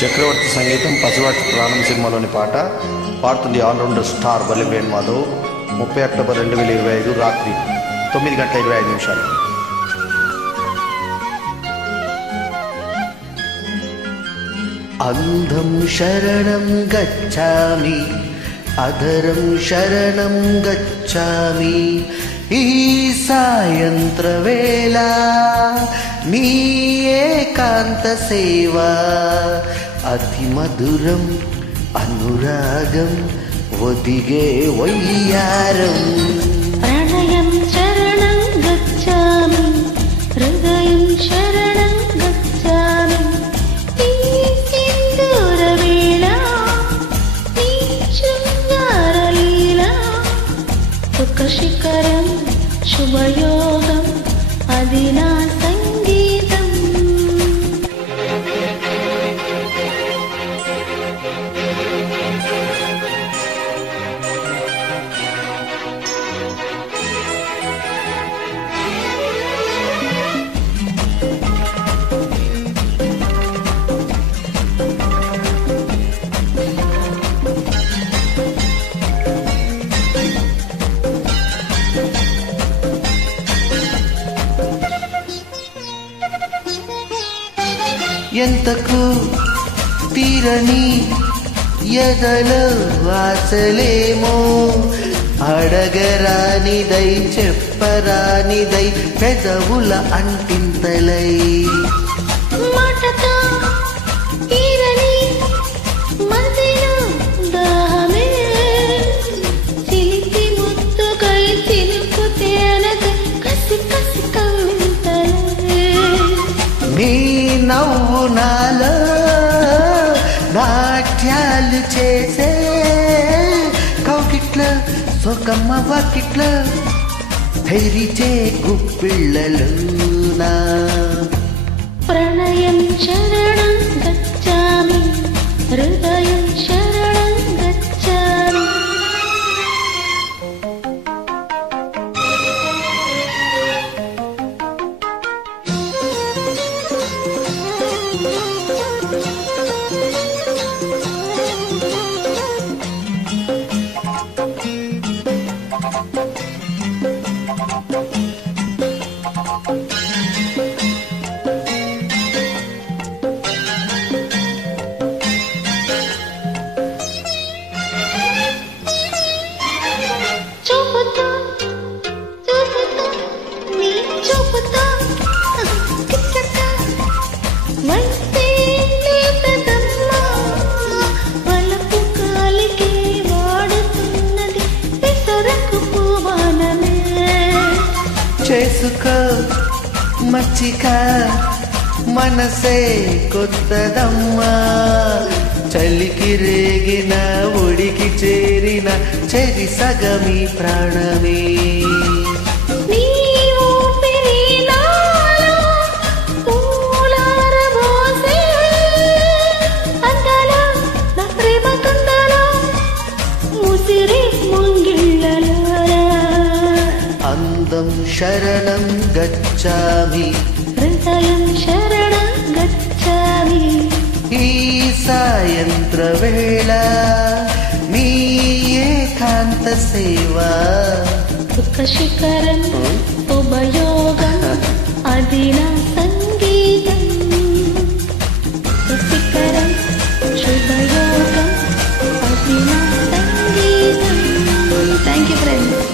చక్రవర్తి సంగీతం పసివాటి ప్రాణం సినిమాలోని పాట పాడుతుంది ఆల్రౌండర్ స్టార్ బల్లివేణు మాధవ్. 30 అక్టోబర్ 2025 రాత్రి 9:25. అందం శరణం గచ్చామి, అధరం శరణం గచ్చామి, ఈ సాయంత్ర వేళ నీ ఏకాంత సేవా, అతి మధురం అనురాగం ఒదిగే వయ్యారం. ప్రణయం శరణం గచ్చామి, హృదయం శరణం గచ్చామి, ఈ సింధూర వేళ నీ శృంగార లీల, సుఖ శిఖరం శుభయోగం అది నా సంగీతం. ఎంతకు తీరని ఎదలో వాసలేమో, అడగరానిదై చెప్పరానిదై పెదవుల అంటింతలై, మాటతో తీరని మదిలో దాహమే, చిలిపి ముద్దుకై చిలుకు తేనెకై కసి కసి కవింతలే, నీ నవ్వు నాలో నాట్యాలు చేసే కౌకిట్ల సొకమ్మ వాకిట్ల తెరిచే గుప్పిళ్ళలునా. ప్రణయం శరణం గచ్చామి, హృదయం శరణం గచ్చామి. చేసుకో మచ్చిక మనసే కొత్తదమ్మా, చలికి రేగిన ఒడికి చేరిన చెరి సగమి ప్రాణమే. అందం శరణం గచ్చామి, హృదయం శరణం గచ్చామి, ఈ సాయంత్ర వేళ నీ ఏకాంత సేవా, సుఖ శిఖరం శుభయోగం అది నా సంగీతం. శిఖరం శుభయోగం అది నా సంగీతం. Thank you friends.